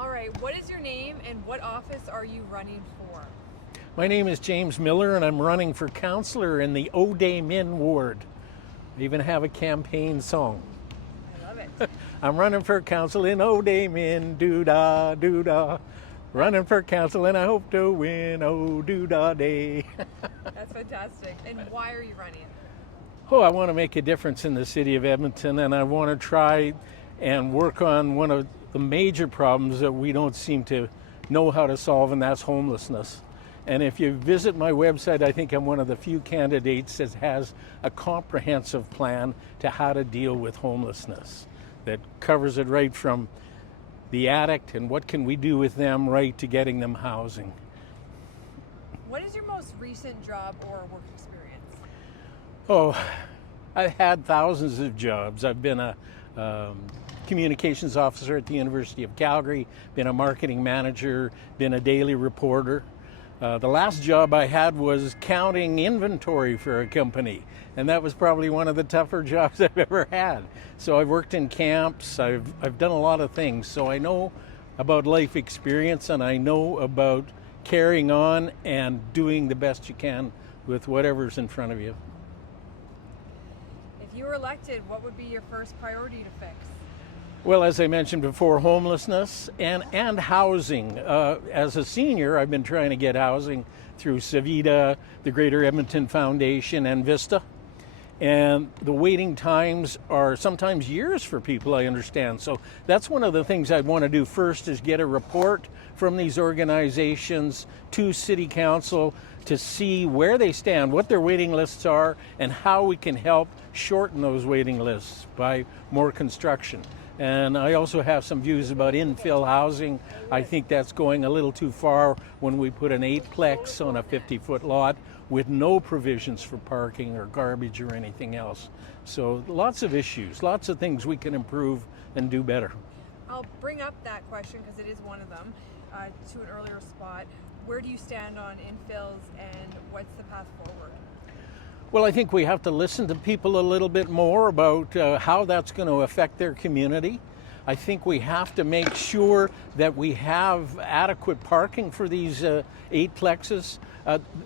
All right, what is your name and what office are you running for? My name is James Miller and I'm running for councillor in the O'Day Min ward. I even have a campaign song. I love it. I'm running for council in O'Day Min, doo-dah, doo-dah. Running for council and I hope to win, oh doo-dah day. That's fantastic. And why are you running? Oh, I want to make a difference in the city of Edmonton, and I want to try and work on one of the major problems that we don't seem to know how to solve, and that's homelessness. And if you visit my website, I think I'm one of the few candidates that has a comprehensive plan to how to deal with homelessness that covers it right from the addict and what can we do with them right to getting them housing. What is your most recent job or work experience? Oh, I've had thousands of jobs. I've been a communications officer at the University of Calgary, been a marketing manager, been a daily reporter. The last job I had was counting inventory for a company, and that was probably one of the tougher jobs I've ever had. So I've worked in camps, I've done a lot of things, so I know about life experience and I know about carrying on and doing the best you can with whatever's in front of you. If you were elected, what would be your first priority to fix? Well, as I mentioned before, homelessness and housing. As a senior, I've been trying to get housing through Civic, the Greater Edmonton Foundation, and Vista. And the waiting times are sometimes years for people, I understand. So that's one of the things I'd want to do first is get a report from these organizations to City Council to see where they stand, what their waiting lists are, and how we can help shorten those waiting lists by more construction. And I also have some views about infill housing. I think that's going a little too far when we put an 8-plex on a 50-foot lot with no provisions for parking or garbage or anything else. So lots of issues, lots of things we can improve and do better. I'll bring up that question because it is one of them to an earlier spot. Where do you stand on infills and what's the path forward? Well, I think we have to listen to people a little bit more about how that's going to affect their community. I think we have to make sure that we have adequate parking for these 8-plexes.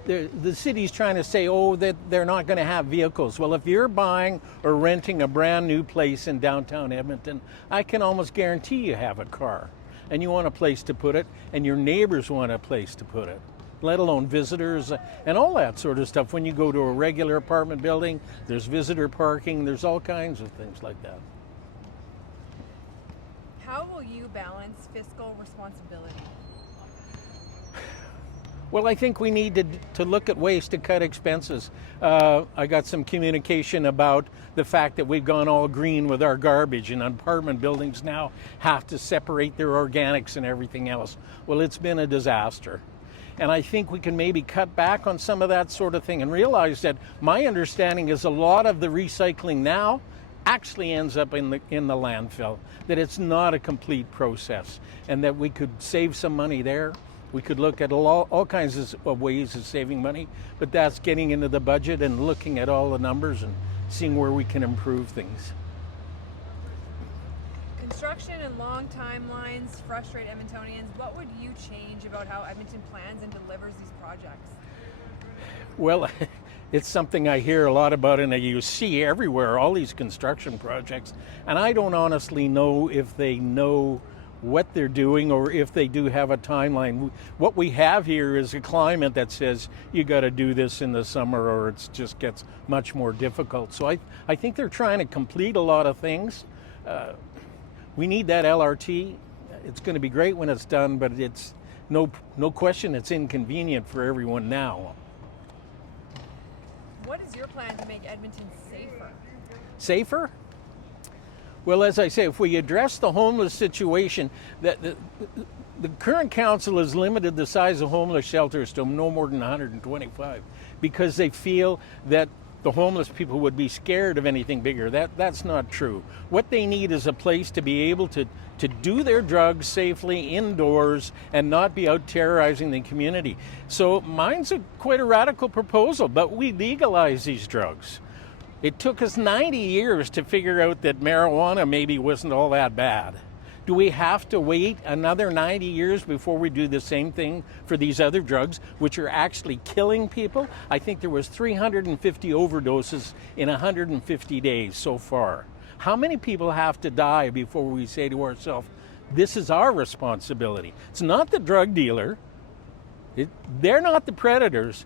The city's trying to say, that they're not going to have vehicles. Well, if you're buying or renting a brand new place in downtown Edmonton, I can almost guarantee you have a car. And you want a place to put it, and your neighbors want a place to put it, let alone visitors and all that sort of stuff. When you go to a regular apartment building, there's visitor parking, there's all kinds of things like that. How will you balance fiscal responsibility? Well, I think we need to look at ways to cut expenses. I got some communication about the fact that we've gone all green with our garbage, and apartment buildings now have to separate their organics and everything else. Well, it's been a disaster. And I think we can maybe cut back on some of that sort of thing and realize that my understanding is a lot of the recycling now actually ends up in the landfill, that it's not a complete process, and that we could save some money there. We could look at all kinds of ways of saving money, but that's getting into the budget and looking at all the numbers and seeing where we can improve things. Construction and long timelines frustrate Edmontonians. What would you change about how Edmonton plans and delivers these projects? Well, it's something I hear a lot about and you see everywhere, all these construction projects. And I don't honestly know if they know what they're doing or if they do have a timeline. What we have here is a climate that says you got to do this in the summer or it just gets much more difficult. So I think they're trying to complete a lot of things. We need that LRT. It's going to be great when it's done, but it's no question it's inconvenient for everyone now. What is your plan to make Edmonton safer? Safer? Well, as I say, if we address the homeless situation, the current council has limited the size of homeless shelters to no more than 125 because they feel that the homeless people would be scared of anything bigger. That's not true. What they need is a place to be able to do their drugs safely indoors and not be out terrorizing the community. So mine's quite a radical proposal, but we legalize these drugs. It took us 90 years to figure out that marijuana maybe wasn't all that bad. Do we have to wait another 90 years before we do the same thing for these other drugs, which are actually killing people? I think there was 350 overdoses in 150 days so far. How many people have to die before we say to ourselves, this is our responsibility? It's not the drug dealer. They're not the predators.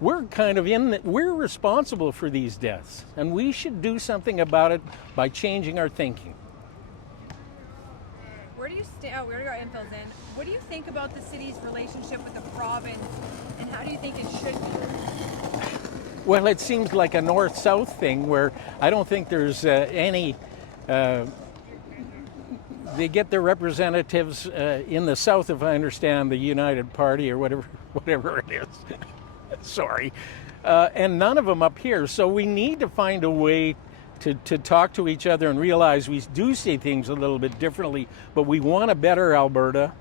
We're kind of we're responsible for these deaths, and we should do something about it by changing our thinking. Where do you stand? Oh, we already got infills in. What do you think about the city's relationship with the province, and how do you think it should be? Well, it seems like a north-south thing where I don't think there's any. They get their representatives in the south, if I understand, the United Party or whatever it is. Sorry, and none of them up here. So we need to find a way to talk to each other and realize we do see things a little bit differently, but we want a better Alberta.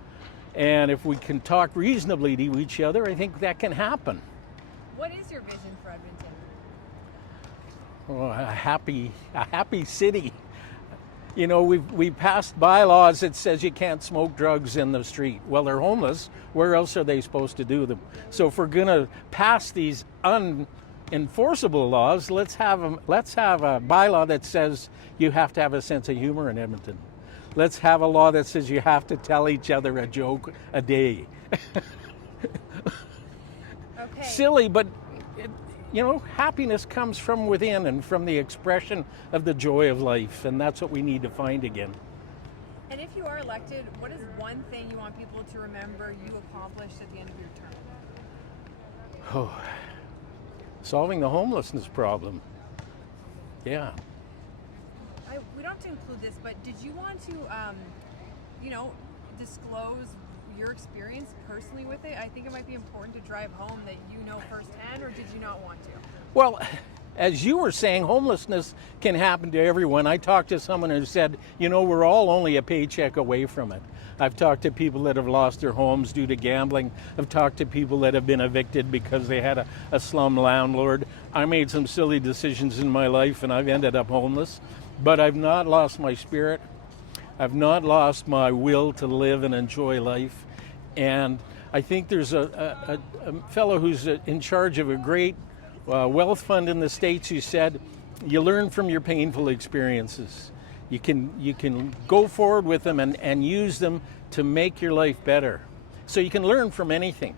And if we can talk reasonably to each other, I think that can happen. What is your vision for Edmonton? Oh, a happy city. You know, we passed bylaws that says you can't smoke drugs in the street. Well, they're homeless. Where else are they supposed to do them? So if we're going to pass these unenforceable laws, let's have a bylaw that says you have to have a sense of humor in Edmonton. Let's have a law that says you have to tell each other a joke a day. Okay. Silly, but you know, happiness comes from within and from the expression of the joy of life, and that's what we need to find again. And if you are elected, what is one thing you want people to remember you accomplished at the end of your term? Oh, solving the homelessness problem. Yeah. We don't have to include this, but did you want to, disclose your experience personally with it? I think it might be important to drive home that you know firsthand, or did you not want to? Well, as you were saying, homelessness can happen to everyone. I talked to someone who said, we're all only a paycheck away from it. I've talked to people that have lost their homes due to gambling. I've talked to people that have been evicted because they had a slum landlord. I made some silly decisions in my life and I've ended up homeless, but I've not lost my spirit. I've not lost my will to live and enjoy life. And I think there's a fellow who's in charge of a great wealth fund in the States who said, you learn from your painful experiences. You can go forward with them and use them to make your life better. So you can learn from anything.